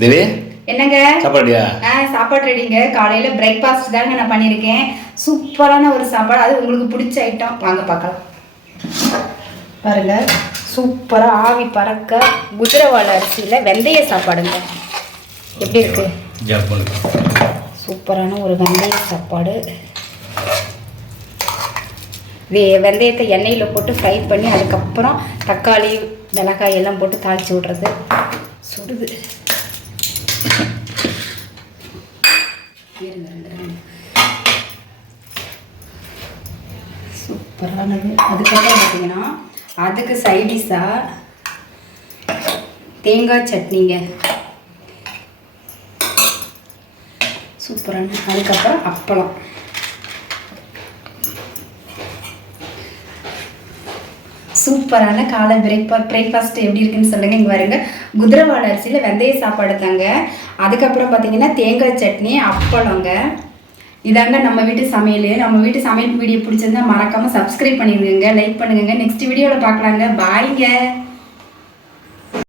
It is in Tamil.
தேவி என்னங்க சாப்பாடுயா? சாப்பாடு ரெடிங்க. காலையில பிரேக்ஃபாஸ்ட் தாங்க நான் பண்ணியிருக்கேன். சூப்பரான ஒரு சாப்பாடு, அது உங்களுக்கு பிடிச்ச ஐட்டம். வாங்க பார்க்கலாம். பாருங்க, சூப்பராக ஆவி பறக்க குதிரைவாழை அரிசியில் வெந்தய சாப்பாடுங்க. எப்படி இருக்கு? சூப்பரான ஒரு வெந்தய சாப்பாடு. வெந்தயத்தை எண்ணெயில் போட்டு ஃப்ரை பண்ணி அதுக்கப்புறம் தக்காளி மிளகாய் எல்லாம் போட்டு தாளித்து விட்றது. சுடுது. சூப்பரானது. அதுக்கப்புறம் பார்த்தீங்கன்னா அதுக்கு சைடிஷாக தேங்காய் சட்னிங்க. சூப்பரான. அதுக்கப்புறம் அப்பளம். சூப்பரான காலை பிரேக்ஃபாஸ்ட் எப்படி இருக்குன்னு சொல்லுங்கள். இங்கே பாருங்க, குதிரைவாழை அரிசியில் வெந்தய சாப்பாடு தாங்க. அதுக்கப்புறம் பார்த்தீங்கன்னா தேங்காய் சட்னி, அப்பளங்க. இதாங்க நம்ம வீட்டு சமையல். நம்ம வீட்டு சமையல் வீடியோ பிடிச்சிருந்தா மறக்காமல் சப்ஸ்கிரைப் பண்ணிடுங்க, லைக் பண்ணுங்க. நெக்ஸ்ட் வீடியோவில் பார்க்கலாங்க. பாய்ங்க.